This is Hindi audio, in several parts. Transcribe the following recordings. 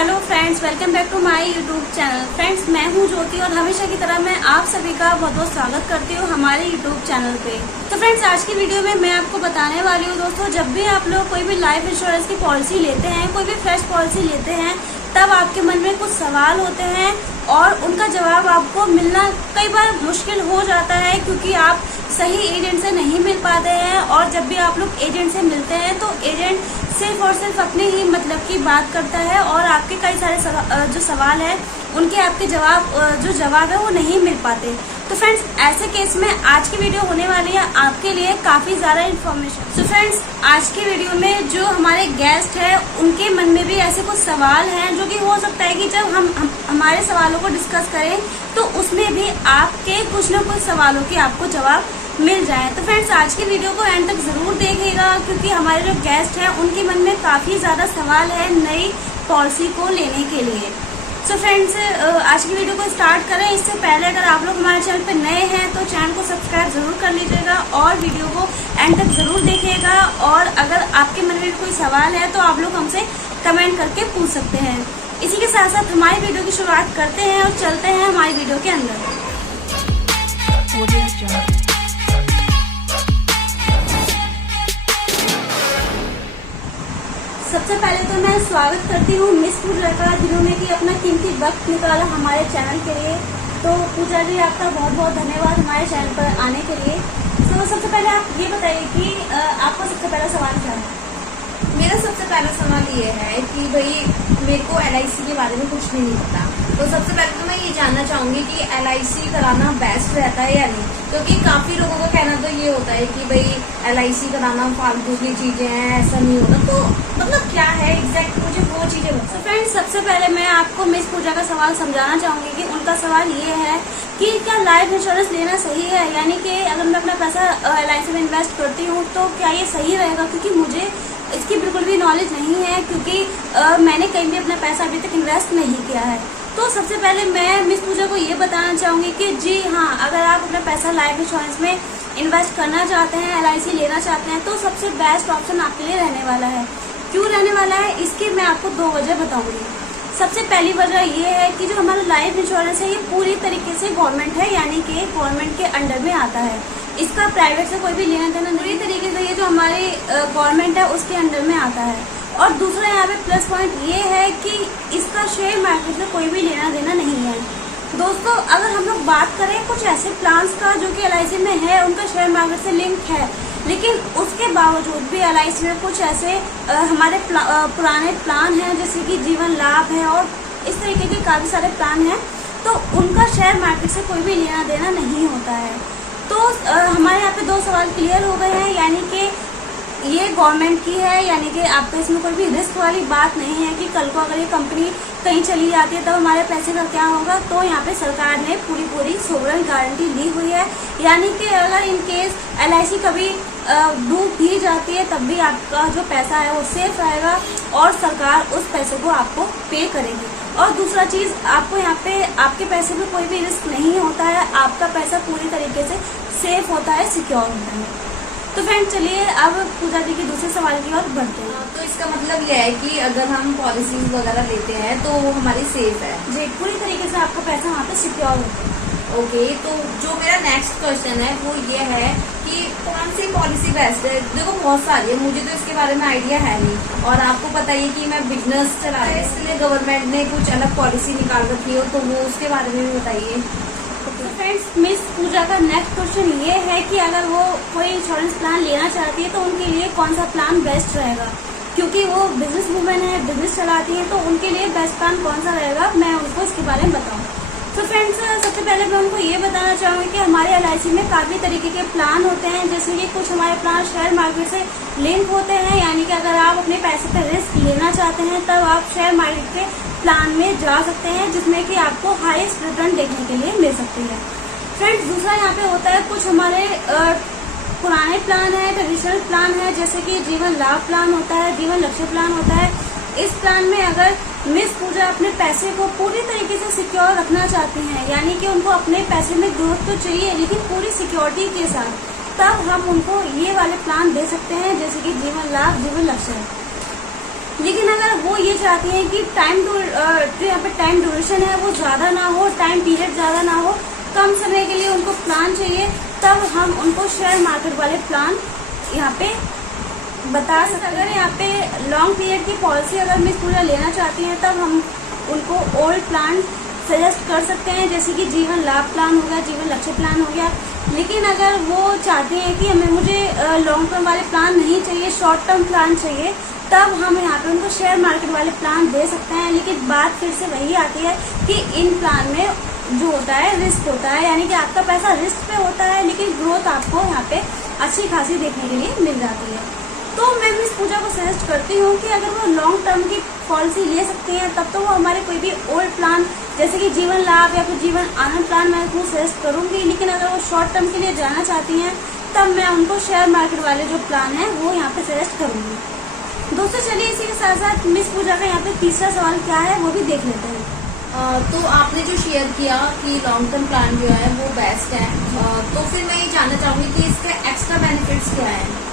Hello friends, welcome back to my YouTube channel. Friends, मैं हूं ज्योति और हमेशा की तरह मैं आप सभी का बहुत बहुत स्वागत करती हूं हमारे यूट्यूब चैनल पे। तो फ्रेंड्स, आज की वीडियो में मैं आपको बताने वाली हूं दोस्तों, जब भी आप लोग कोई भी लाइफ इंश्योरेंस की पॉलिसी लेते हैं, कोई भी फ्रेश पॉलिसी लेते हैं, तब आपके मन में कुछ सवाल होते हैं और उनका जवाब आपको मिलना कई बार मुश्किल हो जाता है, क्योंकि आप सही एजेंट से नहीं मिल पाते हैं। और जब भी आप लोग एजेंट से मिलते हैं तो एजेंट सिर्फ और सिर्फ अपने ही मतलब की बात करता है और आपके कई सारे जो सवाल है उनके आपके जवाब है वो नहीं मिल पाते। तो फ्रेंड्स, ऐसे केस में आज की वीडियो होने वाली है आपके लिए काफी ज्यादा इन्फॉर्मेशन। तो फ्रेंड्स, आज की वीडियो में जो हमारे गेस्ट है उनके मन में भी ऐसे कुछ सवाल हैं जो कि हो सकता है कि जब हम हमारे सवालों को डिस्कस करें तो उसमें भी आपके कुछ न कुछ सवालों के आपको जवाब मिल जाए। तो फ्रेंड्स, आज की वीडियो को एंड तक जरूर देखिएगा, क्योंकि हमारे जो गेस्ट हैं उनके मन में काफी ज्यादा सवाल है नई पॉलिसी को लेने के लिए। सो फ्रेंड्स, आज की वीडियो को स्टार्ट करें इससे पहले अगर आप लोग हमारे चैनल पर नए हैं तो चैनल को सब्सक्राइब जरूर कर लीजिएगा और वीडियो को एंड तक जरूर देखिएगा। और अगर आपके मन में कोई सवाल है तो आप लोग हमसे कमेंट करके पूछ सकते हैं। इसी के साथ साथ हमारी वीडियो की शुरुआत करते हैं और चलते हैं हमारी वीडियो के अंदर। सबसे पहले तो मैं स्वागत करती हूँ मिस पूजा का, जिन्होंने कि अपना कीमती वक्त निकाला हमारे चैनल के लिए। तो पूजा जी, आपका बहुत बहुत धन्यवाद हमारे चैनल पर आने के लिए। तो सबसे पहले आप ये बताइए कि आपका सबसे पहला सवाल क्या है? मेरा सबसे पहला सवाल ये है कि भाई मेरे को LIC के बारे में कुछ भी नहीं पता। तो सबसे पहले तो मैं ये जानना चाहूंगी कि LIC कराना बेस्ट रहता है या नहीं, क्योंकि काफी लोगों का कहना तो ये होता है कि भाई LIC कराना फालतू की चीजें हैं, ऐसा नहीं होता। तो मतलब क्या है एग्जैक्ट, मुझे वो चीजें बताओ। तो फ्रेंड्स, सबसे पहले मैं आपको मिस पूजा का सवाल समझाना चाहूंगी कि उनका सवाल ये है कि क्या लाइफ इंश्योरेंस लेना सही है, यानी कि अगर मैं अपना पैसा LIC में इन्वेस्ट करती हूँ तो क्या ये सही रहेगा, क्योंकि मुझे इसकी बिल्कुल भी नॉलेज नहीं है, क्योंकि मैंने कहीं भी अपना पैसा अभी तक इन्वेस्ट नहीं किया है। तो सबसे पहले मैं मिस पूजा को ये बताना चाहूंगी कि जी हाँ, अगर आप अपना पैसा लाइफ इंश्योरेंस में इन्वेस्ट करना चाहते हैं, LIC लेना चाहते हैं, तो सबसे बेस्ट ऑप्शन आपके लिए रहने वाला है। क्यों रहने वाला है, इसकी मैं आपको 2 वजह बताऊंगी। सबसे पहली वजह ये है कि जो हमारा लाइफ इंश्योरेंस है ये पूरी तरीके से गवर्नमेंट है, यानी कि गवर्नमेंट के अंडर में आता है। इसका प्राइवेट से कोई भी लेना देना, पूरी तरीके से ये जो हमारी गवर्नमेंट है उसके अंडर में आता है। और दूसरा यहाँ पे प्लस पॉइंट ये है कि इसका शेयर मार्केट से कोई भी लेना देना नहीं है। दोस्तों, अगर हम लोग बात करें कुछ ऐसे प्लान्स का जो कि LIC में है, उनका शेयर मार्केट से लिंक है, लेकिन उसके बावजूद भी LIC में कुछ ऐसे हमारे पुराने प्लान हैं, जैसे कि जीवन लाभ है और इस तरीके के काफी सारे प्लान हैं, तो उनका शेयर मार्केट से कोई भी लेना देना नहीं होता है। तो हमारे यहाँ पे 2 सवाल क्लियर हो गए हैं, यानी कि ये गवर्नमेंट की है, यानी कि आपको इसमें कोई भी रिस्क वाली बात नहीं है कि कल को अगर ये कंपनी कहीं चली जाती है तब हमारे पैसे का क्या होगा। तो यहाँ पे सरकार ने पूरी सोवरेन गारंटी ली हुई है, यानी कि अगर इन केस LIC कभी डूब भी जाती है तब भी आपका जो पैसा है वो सेफ रहेगा और सरकार उस पैसे को आपको पे करेगी। और दूसरा चीज, आपको यहाँ पे आपके पैसे में कोई भी रिस्क नहीं होता है, आपका पैसा पूरी तरीके से सेफ होता है, सिक्योर होता है। तो फ्रेंड, चलिए अब पूजा जी के दूसरे सवाल की ओर बढ़ते हैं। तो इसका मतलब यह है कि अगर हम पॉलिसीज वगैरह लेते हैं तो वो हमारी सेफ है जी, पूरी तरीके से आपका पैसा वहाँ पे सिक्योर होता है। ओके, तो जो मेरा नेक्स्ट क्वेश्चन है वो ये है कि कौन सी पॉलिसी बेस्ट है। देखो बहुत सारी है, मुझे तो इसके बारे में आइडिया है नहीं, और आपको पता ही है कि मैं बिजनेस चला रही हूँ, इसलिए गवर्नमेंट ने कुछ अलग पॉलिसी निकाल रखी हो, तो वो उसके बारे में भी बताइए। तो फ्रेंड्स, मिस पूजा का नेक्स्ट क्वेश्चन ये है कि अगर वो कोई इंश्योरेंस प्लान लेना चाहती है तो उनके लिए कौन सा प्लान बेस्ट रहेगा, क्योंकि वो बिजनेस वूमेन है, बिजनेस चलाती है, तो उनके लिए बेस्ट प्लान कौन सा रहेगा, मैं उनको इसके बारे में बताऊँ। तो फ्रेंड्स, सबसे पहले मैं उनको ये बताना चाहूँगी कि हमारे LIC में काफ़ी तरीके के प्लान होते हैं, जैसे कि कुछ हमारे प्लान शेयर मार्केट से लिंक होते हैं, यानी कि अगर आप अपने पैसे पर रिस्क लेना चाहते हैं तब आप शेयर मार्केट के प्लान में जा सकते हैं, जिसमें कि आपको हाईएस्ट रिटर्न देखने के लिए मिल सकती है। फ्रेंड्स, दूसरा यहाँ पे होता है कुछ हमारे पुराने प्लान है, ट्रेडिशनल प्लान है, जैसे कि जीवन लाभ प्लान होता है, जीवन लक्ष्य प्लान होता है। इस प्लान में अगर मिस पूजा अपने पैसे को पूरी तरीके से सिक्योर रखना चाहती हैं, यानी कि उनको अपने पैसे में ग्रोथ तो चाहिए लेकिन पूरी सिक्योरिटी के साथ, तब हम उनको ये वाले प्लान दे सकते हैं, जैसे कि जीवन लाभ, जीवन लक्ष्य। लेकिन अगर वो ये चाहती हैं कि जो यहाँ पे टाइम ड्यूरेशन है वो ज़्यादा ना हो, टाइम पीरियड ज़्यादा ना हो, कम समय के लिए उनको प्लान चाहिए, तब हम उनको शेयर मार्केट वाले प्लान यहाँ पे बता सकते हैं। अगर यहाँ पे लॉन्ग पीरियड की पॉलिसी अगर मिस पूजा लेना चाहती हैं तब हम उनको ओल्ड प्लान सजेस्ट कर सकते हैं, जैसे कि जीवन लाभ प्लान हो गया, जीवन लक्ष्य प्लान हो गया। लेकिन अगर वो चाहती हैं कि मुझे लॉन्ग टर्म वाले प्लान नहीं चाहिए, शॉर्ट टर्म प्लान चाहिए, तब हम यहाँ पे उनको शेयर मार्केट वाले प्लान दे सकते हैं। लेकिन बात फिर से वही आती है कि इन प्लान में जो होता है रिस्क होता है, यानी कि आपका पैसा रिस्क पे होता है, लेकिन ग्रोथ आपको यहाँ पे अच्छी खासी देखने के लिए मिल जाती है। तो मैं भी इस पूजा को सजेस्ट करती हूँ कि अगर वो लॉन्ग टर्म की पॉलिसी ले सकती हैं तब तो वो हमारे कोई भी ओल्ड प्लान जैसे कि जीवन लाभ या फिर जीवन आनंद प्लान मैं उनको सजेस्ट करूँगी। लेकिन अगर वो शॉर्ट टर्म के लिए जाना चाहती हैं तब मैं उनको शेयर मार्केट वाले जो प्लान है वो यहाँ पे सजेस्ट करूँगी। दोस्तों चलिए इसी के साथ साथ मिस पूजा का यहाँ पे तीसरा सवाल क्या है वो भी देख लेते हैं। तो आपने जो शेयर किया कि लॉन्ग टर्म प्लान जो है वो बेस्ट है, तो फिर मैं ये जानना चाहूंगी कि इसके एक्स्ट्रा बेनिफिट्स क्या है।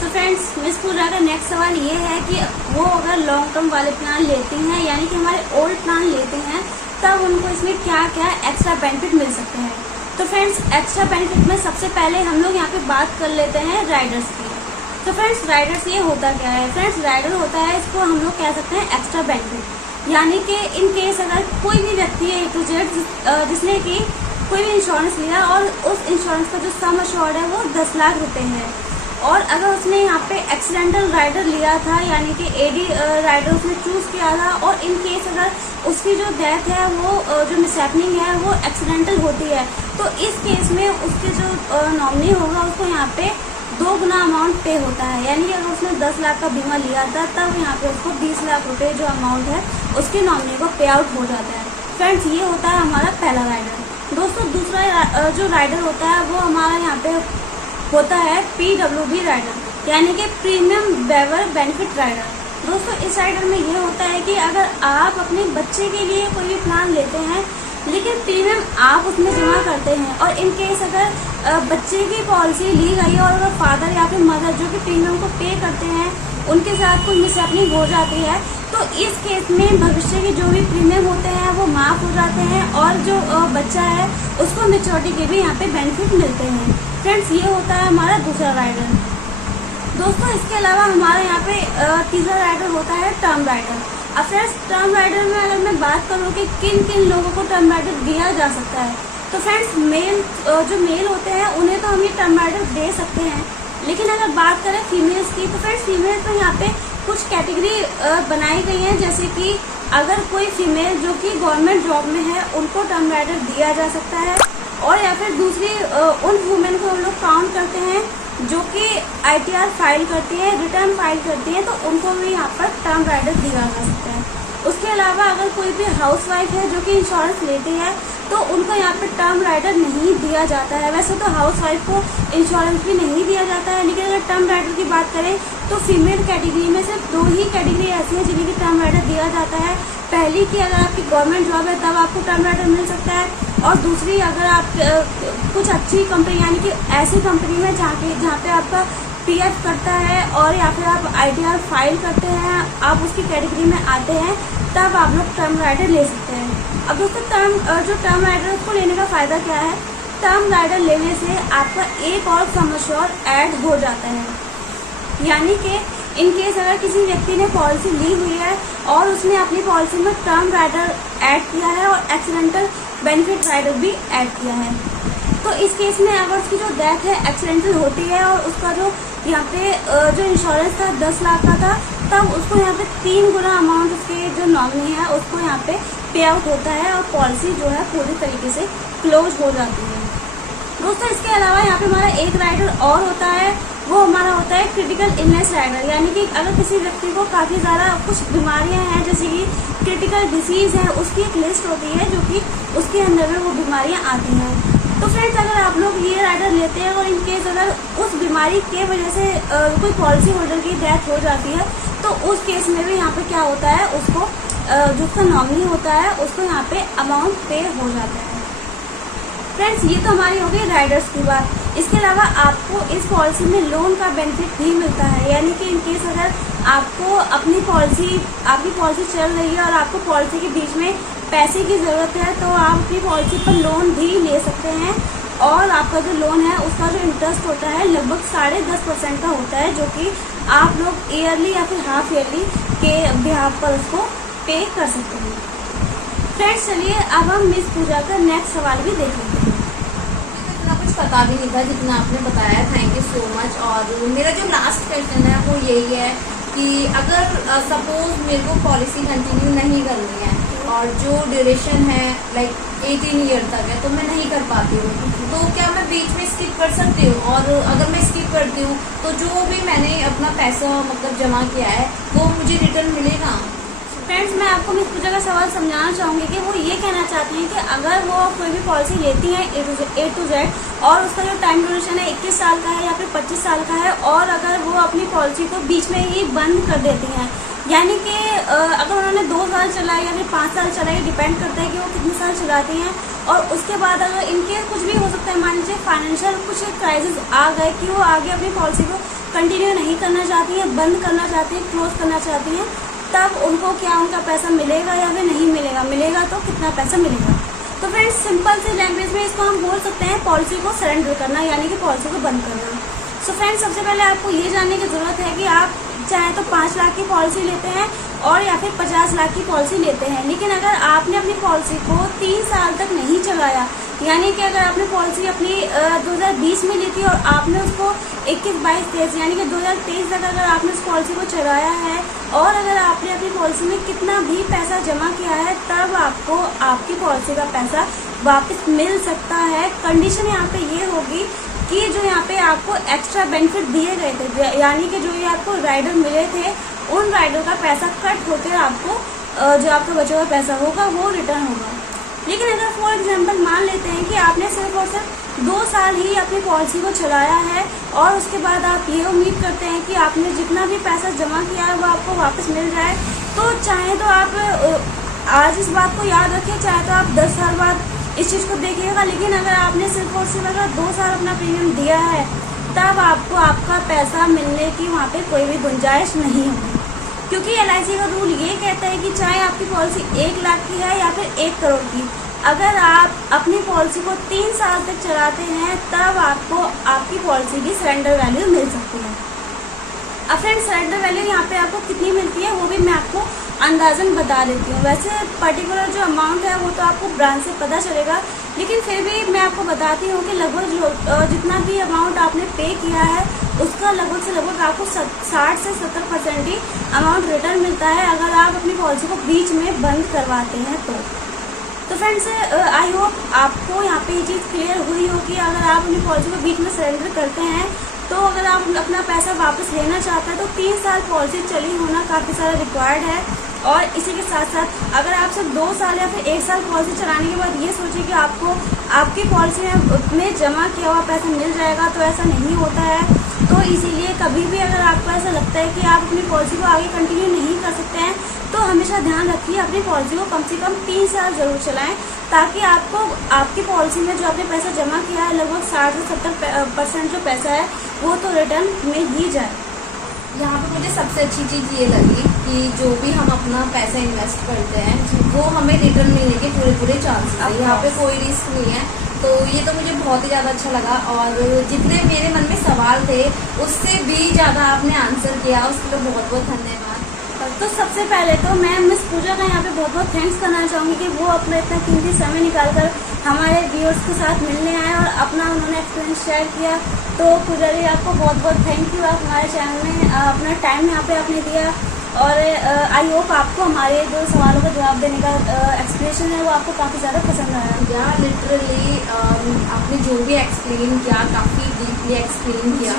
तो फ्रेंड्स मिस पूजा का नेक्स्ट सवाल ये है कि वो अगर लॉन्ग टर्म वाले प्लान लेती हैं, यानी कि हमारे ओल्ड प्लान लेते हैं, तब उनको इसमें क्या क्या एक्स्ट्रा बेनिफिट मिल सकते हैं। तो फ्रेंड्स एक्स्ट्रा बेनिफिट में सबसे पहले हम लोग यहाँ पे बात कर लेते हैं राइडर्स की। तो फ्रेंड्स राइडर्स ये होता क्या है? फ्रेंड्स राइडर होता है, इसको हम लोग कह सकते हैं एक्स्ट्रा बेनिफिट, यानी कि इन केस अगर कोई भी व्यक्ति है A to Z जिसने कि कोई भी इंश्योरेंस लिया और उस इंश्योरेंस का जो सम अश्योर्ड है वो 10 लाख रुपए है, और अगर उसने यहाँ पे एक्सीडेंटल राइडर लिया था, यानी कि AD राइडर उसने चूज किया था, और इन केस अगर उसकी जो डेथ है वो जो मिसहैपनिंग है वो एक्सीडेंटल होती है, तो इस केस में उसके जो नॉमिनी होगा उसको यहाँ पे 2 गुना अमाउंट पे होता है। यानी कि अगर उसने 10 लाख का बीमा लिया था तब यहाँ पे उसको 20 लाख रुपए जो अमाउंट है उसके नॉमिनी को पे आउट हो जाता है। फ्रेंड्स ये होता है हमारा पहला राइडर। दोस्तों दूसरा जो राइडर होता है वो हमारा यहाँ पे होता है PWB राइडर, यानी कि प्रीमियम वेवर बेनिफिट राइडर। दोस्तों इस राइडर में ये होता है कि अगर आप अपने बच्चे के लिए कोई भी प्लान लेते हैं लेकिन प्रीमियम आप उसमें जमा करते हैं, और इन केस अगर बच्चे की पॉलिसी ली गई और अगर फादर या फिर मदर जो कि प्रीमियम को पे करते हैं उनके साथ कोई मिसहैपनिंग हो जाती है, तो इस केस में भविष्य के जो भी प्रीमियम होते हैं वो माफ हो जाते हैं, और जो बच्चा है उसको मेच्योरिटी के भी यहाँ पे बेनिफिट मिलते हैं। फ्रेंड्स ये होता है हमारा दूसरा राइडर। दोस्तों इसके अलावा हमारा यहाँ पे तीसरा राइडर होता है टर्म राइडर। अब फ्रेंड्स टर्म राइडर में अगर मैं बात करूँ कि किन किन लोगों को टर्म राइडर दिया जा सकता है, तो फ्रेंड्स जो मेल होते हैं उन्हें तो हम ये टर्म राइडर दे सकते हैं। लेकिन अगर बात करें फीमेल्स की, तो फ्रेंड्स फीमेल्स में यहाँ पे कुछ कैटेगरी बनाई गई है, जैसे कि अगर कोई फीमेल जो कि गवर्नमेंट जॉब में है उनको टर्म राइडर दिया जा सकता है, और या फिर दूसरी उन वुमेन को हम लोग काउंट करते हैं जो कि ITR फाइल करती है, रिटर्न फाइल करती है, तो उनको भी यहाँ पर टर्म राइडर दिया जा सकता है। उसके अलावा अगर कोई भी हाउसवाइफ है जो कि इंश्योरेंस लेती है तो उनको यहाँ पे टर्म राइडर नहीं दिया जाता है। वैसे तो हाउसवाइफ को इंश्योरेंस भी नहीं दिया जाता है, लेकिन अगर टर्म राइडर की बात करें तो फीमेल कैटेगरी में सिर्फ 2 ही कैटेगरी ऐसी है जिन्हें टर्म राइडर दिया जाता है। पहली कि अगर आपकी गवर्नमेंट जॉब है तब आपको टर्म राइडर मिल सकता है, और दूसरी अगर आप कुछ अच्छी कंपनी यानी कि ऐसी कंपनी में जहाँ पे आपका PF कटता है और या फिर आप ITR फाइल करते हैं, आप उसकी कैटेगरी में आते हैं, तब आप लोग टर्म राइडर ले सकते हैं। अब दोस्तों टर्म राइडर को लेने का फ़ायदा क्या है? टर्म राइडर लेने से आपका एक और सम एश्योर्ड ऐड हो जाता है, यानी कि इन केस अगर किसी व्यक्ति ने पॉलिसी ली हुई है और उसने अपनी पॉलिसी में टर्म राइडर ऐड किया है और एक्सीडेंटल बेनिफिट राइडर भी ऐड किया है, तो इस केस में अगर उसकी जो डेथ है एक्सीडेंटल होती है और उसका जो यहाँ पे जो इंश्योरेंस था 10 लाख का था, तब उसको यहाँ पे 3 गुना अमाउंट उसके जो नॉमिनी है उसको यहाँ पे पे आउट होता है और पॉलिसी जो है पूरी तरीके से क्लोज हो जाती है। दोस्तों इसके अलावा यहाँ पे हमारा एक राइडर और होता है, वो हमारा होता है क्रिटिकल इलनेस राइडर, यानी कि अगर किसी व्यक्ति को काफ़ी ज़्यादा कुछ बीमारियां हैं जैसे कि क्रिटिकल डिसीज़ है, उसकी एक लिस्ट होती है जो कि उसके अंदर में वो बीमारियां आती हैं। तो फ्रेंड्स अगर आप लोग ये राइडर लेते हैं और इनकेस अगर उस बीमारी के वजह से कोई पॉलिसी होल्डर की डेथ हो जाती है, तो उस केस में भी यहाँ पे क्या होता है, उसको जो उसका नॉमिनी होता है उसको यहाँ पे अमाउंट पे हो जाता है। फ्रेंड्स ये तो हमारी हो गई राइडर्स की बात। इसके अलावा आपको इस पॉलिसी में लोन का बेनिफिट भी मिलता है, यानी कि इनकेस अगर आपको आपकी पॉलिसी चल रही है और आपको पॉलिसी के बीच में पैसे की ज़रूरत है, तो आप अपनी पॉलिसी पर लोन भी ले सकते हैं। और आपका जो लोन है उसका जो इंटरेस्ट होता है लगभग 10.5% का होता है, जो कि आप लोग ईयरली या फिर हाफ ईयरली के बिहाफ पर उसको पे कर सकते हैं। फ्रेंड्स, चलिए अब हम मिस पूजा का नेक्स्ट सवाल भी देख लेते हैं। इतना कुछ पता भी नहीं था जितना आपने बताया, थैंक यू सो मच। और मेरा जो लास्ट क्वेश्चन है वो यही है कि अगर सपोज मेरे को पॉलिसी कंटिन्यू नहीं करनी है और जो ड्यूरेशन है लाइक 18 ईयर तक है, तो मैं नहीं कर पाती हूँ, तो क्या मैं बीच में स्किप कर सकती हूँ? और अगर मैं स्किप करती हूँ तो जो भी मैंने अपना पैसा मतलब जमा किया है वो मुझे रिटर्न मिलेगा? फ्रेंड्स, मैं आपको मिस पूजा का सवाल समझाना चाहूँगी कि वो ये कहना चाहती हैं कि अगर वो कोई भी पॉलिसी लेती हैं A to Z और उसका जो टाइम ड्यूरेशन है 21 साल का है या फिर 25 साल का है, और अगर वो अपनी पॉलिसी को बीच में ही बंद कर देती हैं, यानी कि अगर उन्होंने 2 साल चलाई या फिर 5 साल चलाई, डिपेंड करता है कि वो कितने साल चलाती हैं, और उसके बाद अगर इनके कुछ भी हो सकता है, मान लीजिए फाइनेंशियल कुछ क्राइसिस आ गए कि वो आगे अपनी पॉलिसी को कंटिन्यू नहीं करना चाहती हैं, बंद करना चाहती हैं, क्लोज करना चाहती हैं, तब उनको क्या उनका पैसा मिलेगा या फिर नहीं मिलेगा, मिलेगा तो कितना पैसा मिलेगा? तो फ्रेंड्स, सिंपल सी लैंग्वेज में इसको हम बोल सकते हैं पॉलिसी को सरेंडर करना, यानी कि पॉलिसी को बंद करना। सो फ्रेंड्स, सबसे पहले आपको ये जानने की ज़रूरत है कि आप चाहे तो 5 लाख की पॉलिसी लेते हैं और या फिर 50 लाख की पॉलिसी लेते हैं, लेकिन अगर आपने अपनी पॉलिसी को 3 साल तक नहीं चलाया, यानी कि अगर आपने पॉलिसी अपनी 2020 में ली थी और आपने उसको 21, 22, 23 यानी कि 2023 तक अगर आपने उस पॉलिसी को चलाया है और अगर आपने अपनी पॉलिसी में कितना भी पैसा जमा किया है, तब आपको आपकी पॉलिसी का पैसा वापस मिल सकता है। कंडीशन यहाँ पे ये होगी कि जो यहाँ पे आपको एक्स्ट्रा बेनिफिट दिए गए थे, यानी कि जो ये आपको राइडर मिले थे, उन राइडर का पैसा कट होकर आपको जो आपका बचा हुआ पैसा होगा वो रिटर्न होगा। लेकिन अगर फॉर एग्जांपल मान लेते हैं कि आपने सिर्फ और सिर्फ 2 साल ही अपनी पॉलिसी को चलाया है और उसके बाद आप ये उम्मीद करते हैं कि आपने जितना भी पैसा जमा किया है वो आपको वापस मिल जाए, तो चाहे तो आप आज इस बात को याद रखें, चाहे तो आप 10 साल बाद इस चीज़ को देखिएगा, लेकिन अगर आपने सिर्फ और सिर्फ अगर 2 साल अपना प्रीमियम दिया है, तब आपको आपका पैसा मिलने की वहाँ पे कोई भी गुंजाइश नहीं होगी, क्योंकि LIC का रूल ये कहता है कि चाहे आपकी पॉलिसी 1 लाख की है या फिर 1 करोड़ की, अगर आप अपनी पॉलिसी को 3 साल तक चलाते हैं, तब आपको आपकी पॉलिसी की सरेंडर वैल्यू मिल सकती है। अब फ्रेंड्स, सरेंडर वैल्यू यहाँ पे आपको कितनी मिलती है वो भी मैं आपको अंदाजन बता देती हूँ। वैसे पर्टिकुलर जो अमाउंट है वो तो आपको ब्रांच से पता चलेगा, लेकिन फिर भी मैं आपको बताती हूँ कि लगभग जितना भी अमाउंट आपने पे किया है उसका लगभग से लगभग आपको 60 से 70% ही अमाउंट रिटर्न मिलता है अगर आप अपनी पॉलिसी को बीच में बंद करवाते हैं तो फ्रेंड्स, आई होप आपको यहाँ पे ये चीज़ क्लियर हुई हो कि अगर आप अपनी पॉलिसी को बीच में सरेंडर करते हैं, तो अगर आप अपना पैसा वापस लेना चाहते हैं तो 3 साल पॉलिसी चली होना काफ़ी सारा रिक्वायर्ड है। और इसी के साथ साथ अगर आप सिर्फ 2 साल या फिर 1 साल पॉलिसी चलाने के बाद ये सोचें कि आपको आपकी पॉलिसी में जमा किया हुआ पैसा मिल जाएगा, तो ऐसा नहीं होता है। तो इसीलिए कभी भी अगर आपको ऐसा लगता है कि आप अपनी पॉलिसी को आगे कंटिन्यू नहीं कर सकते हैं, तो हमेशा ध्यान रखिए अपनी पॉलिसी को कम से कम 3 साल ज़रूर चलाएं, ताकि आपको आपकी पॉलिसी में जो आपने पैसा जमा किया है लगभग 60 से 70% जो पैसा है वो तो रिटर्न में ही जाए। यहाँ पे मुझे सबसे अच्छी चीज़ ये लगी कि जो भी हम अपना पैसा इन्वेस्ट करते हैं वो हमें रिटर्न मिलने के पूरे चांस है, यहाँ पे कोई रिस्क नहीं है। तो ये तो मुझे बहुत ही ज़्यादा अच्छा लगा, और जितने मेरे मन में सवाल थे उससे भी ज़्यादा आपने आंसर किया, उसके लिए बहुत बहुत धन्यवाद। तो सबसे पहले तो मैं मिस पूजा का यहाँ पे बहुत बहुत थैंक्स करना चाहूँगी कि वो अपना इतना कीमती समय निकालकर हमारे व्यूअर्स के साथ मिलने आए और अपना उन्होंने एक्सपीरियंस शेयर किया। तो पूजा जी, आपको बहुत बहुत थैंक यू, आप हमारे चैनल में अपना टाइम यहाँ पे आपने दिया, और आई होप आपको हमारे जो सवालों का जवाब देने का एक्सप्लेनेशन है वो आपको काफ़ी ज़्यादा पसंद आया। या लिटरली आपने जो भी एक्सप्लेन किया काफ़ी डीपली एक्सप्लेन किया,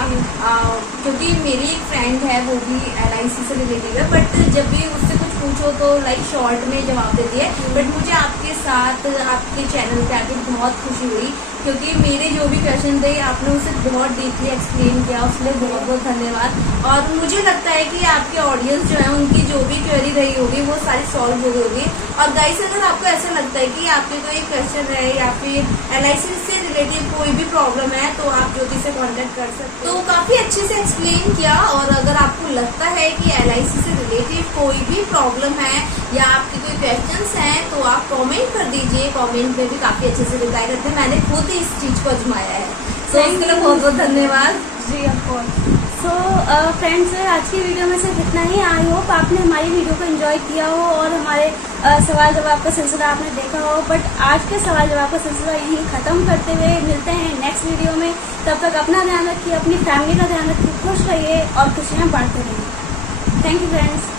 क्योंकि मेरी एक फ्रेंड है वो भी LIC से रिलेटेड है, बट जब भी उससे कुछ पूछो तो लाइक शॉर्ट में जवाब देती है। बट मुझे आपके साथ आपके चैनल पे आके बहुत खुशी हुई क्योंकि मेरे जो भी क्वेश्चन थे आपने उसे बहुत डीपली एक्सप्लेन किया, उसके लिए बहुत बहुत धन्यवाद। और मुझे लगता है कि आपके ऑडियंस जो है उनकी जो भी क्वेरी रही होगी वो सारी सॉल्व हो गई होगी। और गाइस अगर आपको ऐसा लगता है कि आपके कोई क्वेश्चन है या फिर LIC से रिलेटेड कोई भी प्रॉब्लम है तो आप ज्योति से कॉन्टेक्ट कर सकते हो। तो काफी अच्छे से एक्सप्लेन किया। और अगर आपको लगता है कि LIC से रिलेटेड कोई भी प्रॉब्लम है या आपके कोई क्वेश्चंस हैं तो आप कमेंट कर दीजिए। कमेंट में भी काफी अच्छे से रिप्लाई करते हैं, मैंने खुद इस चीज को आजमाया है। तो इसके लिए बहुत बहुत धन्यवाद जी ऑफकोर्स। सो फ्रेंड्स, आज की वीडियो में सिर्फ इतना ही। आई होप आपने हमारी वीडियो को एंजॉय किया हो और हमारे सवाल जवाब का सिलसिला आपने देखा हो। बट आज के सवाल जवाब का सिलसिला यहीं ख़त्म करते हुए मिलते हैं नेक्स्ट वीडियो में। तब तक अपना ध्यान रखिए, अपनी फैमिली का ध्यान रखिए, खुश रहिए और खुशियाँ बांटते रहिए। Thank you friends.